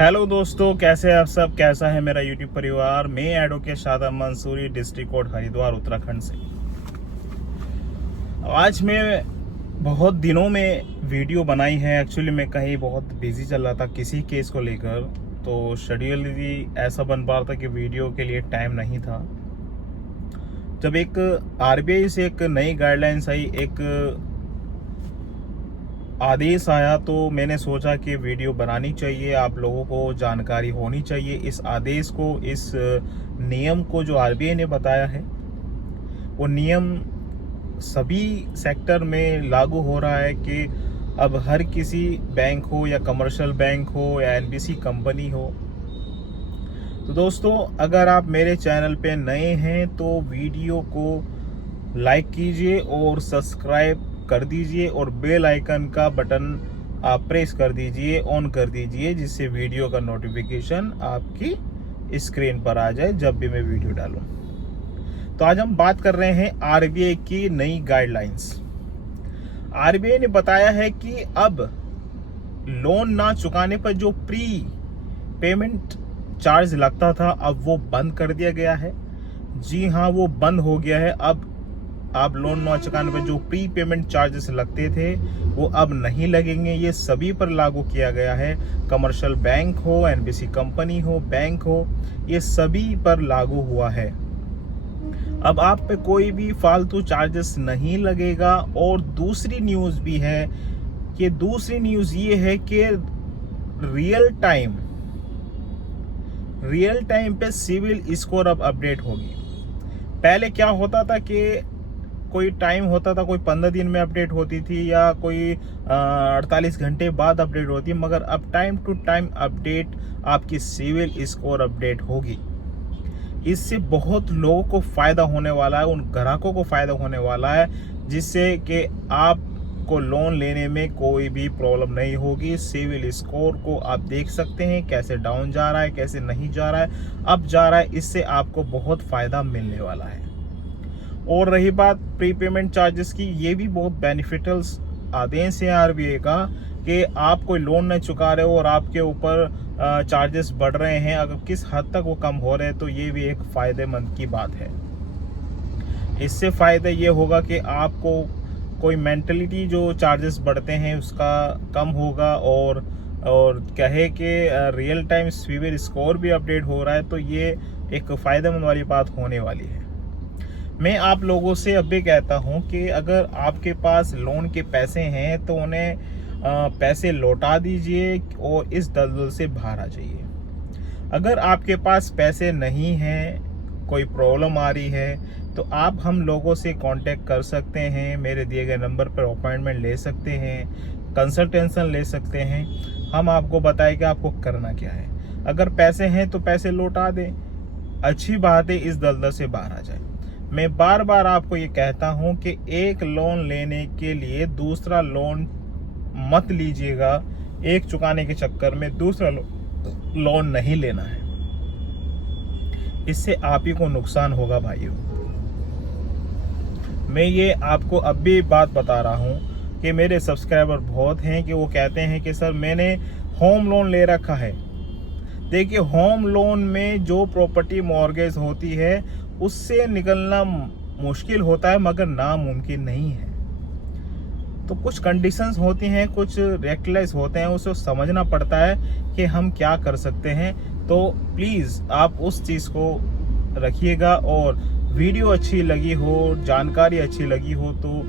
Hello दोस्तों, कैसे हैं आप सब। कैसा है मेरा यूट्यूब परिवार। मैं advocate Shadab Mansoori, district court Haridwar Uttarakhand से। आज मैं बहुत दिनों में वीडियो बनाई है। एक्चुअली मैं कहीं बहुत बिजी चल रहा था किसी केस को लेकर, तो शेड्यूल भी ऐसा बन पा रहा था कि वीडियो के लिए टाइम नहीं था। जब एक आरबीआई से एक नई गाइडलाइंस आई, एक आदेश आया, तो मैंने सोचा कि वीडियो बनानी चाहिए, आप लोगों को जानकारी होनी चाहिए इस आदेश को, इस नियम को जो आरबीआई ने बताया है। वो नियम सभी सेक्टर में लागू हो रहा है कि अब हर किसी बैंक हो या कमर्शियल बैंक हो या एनबीसी कंपनी हो। तो दोस्तों, अगर आप मेरे चैनल पे नए हैं तो वीडियो को लाइक कीजिए और सब्सक्राइब कर दीजिए और बेल आइकन का बटन आप प्रेस कर दीजिए, ऑन कर दीजिए, जिससे वीडियो का नोटिफिकेशन आपकी स्क्रीन पर आ जाए जब भी मैं वीडियो डालूं। तो आज हम बात कर रहे हैं आरबीआई की नई गाइडलाइंस। आरबीआई ने बताया है कि अब लोन ना चुकाने पर जो प्री पेमेंट चार्ज लगता था, अब वो बंद कर दिया गया है। जी हाँ, वो बंद हो गया है। अब आप लोन ना चुकाने पर जो प्री पेमेंट चार्जेस लगते थे वो अब नहीं लगेंगे। ये सभी पर लागू किया गया है, कमर्शियल बैंक हो, एनबीसी कंपनी हो, बैंक हो, ये सभी पर लागू हुआ है। अब आप पे कोई भी फालतू चार्जेस नहीं लगेगा। और दूसरी न्यूज़ भी है कि दूसरी न्यूज़ ये है कि रियल टाइम पे सिविल स्कोर अब अपडेट होगी। पहले क्या होता था कि कोई टाइम होता था, कोई 15 दिन में अपडेट होती थी या कोई 48 घंटे बाद अपडेट होती, मगर अब टाइम टू टाइम अपडेट आपकी सिविल स्कोर अपडेट होगी। इससे बहुत लोगों को फायदा होने वाला है, उन ग्राहकों को फायदा होने वाला है, जिससे कि आपको लोन लेने में कोई भी प्रॉब्लम नहीं होगी। सिविल स्कोर को आप देख सकते हैं कैसे डाउन जा रहा है, कैसे नहीं जा रहा है, अप जा रहा है। इससे आपको बहुत फायदा मिलने वाला है। और रही बात प्रीपेमेंट चार्जेस की, ये भी बहुत बेनिफिशियल आदेश है आरबीआई का कि आप कोई लोन नहीं चुका रहे हो और आपके ऊपर चार्जेस बढ़ रहे हैं, अगर किस हद तक वो कम हो रहे हैं, तो ये भी एक फायदेमंद की बात है। इससे फायदा ये होगा कि आपको कोई मेंटलिटी जो चार्जेस बढ़ते हैं उसका कम होगा, और कहे कि रियल टाइम सिविल स्कोर भी अपडेट हो रहा है, तो ये एक फायदेमंद वाली बात होने वाली है। मैं आप लोगों से अब भी कहता हूं कि अगर आपके पास लोन के पैसे हैं तो उन्हें पैसे लौटा दीजिए और इस दलदल से बाहर आ जाइए। अगर आपके पास पैसे नहीं हैं, कोई प्रॉब्लम आ रही है, तो आप हम लोगों से कांटेक्ट कर सकते हैं। मेरे दिए गए नंबर पर अपॉइंटमेंट ले सकते हैं, कंसल्टेशन ले सकते हैं। हम आपको बताएं कि आपको करना क्या है। अगर पैसे हैं तो पैसे लौटा दें, अच्छी बात है, इस दलदल से बाहर आ जाए। मैं बार बार आपको ये कहता हूं कि एक लोन लेने के लिए दूसरा लोन मत लीजिएगा। एक चुकाने के चक्कर में दूसरा लोन नहीं लेना है, इससे आप ही को नुकसान होगा भाइयों। मैं ये आपको अब भी बात बता रहा हूं कि मेरे सब्सक्राइबर बहुत हैं कि वो कहते हैं कि सर मैंने होम लोन ले रखा है। देखिए, होम लोन में जो प्रॉपर्टी मॉर्गेज होती है उससे निकलना मुश्किल होता है, मगर नामुमकिन नहीं है। तो कुछ कंडीशंस होती हैं, कुछ रेगुलेशंस होते हैं, उसे समझना पड़ता है कि हम क्या कर सकते हैं। तो प्लीज़ आप उस चीज़ को रखिएगा। और वीडियो अच्छी लगी हो, जानकारी अच्छी लगी हो तो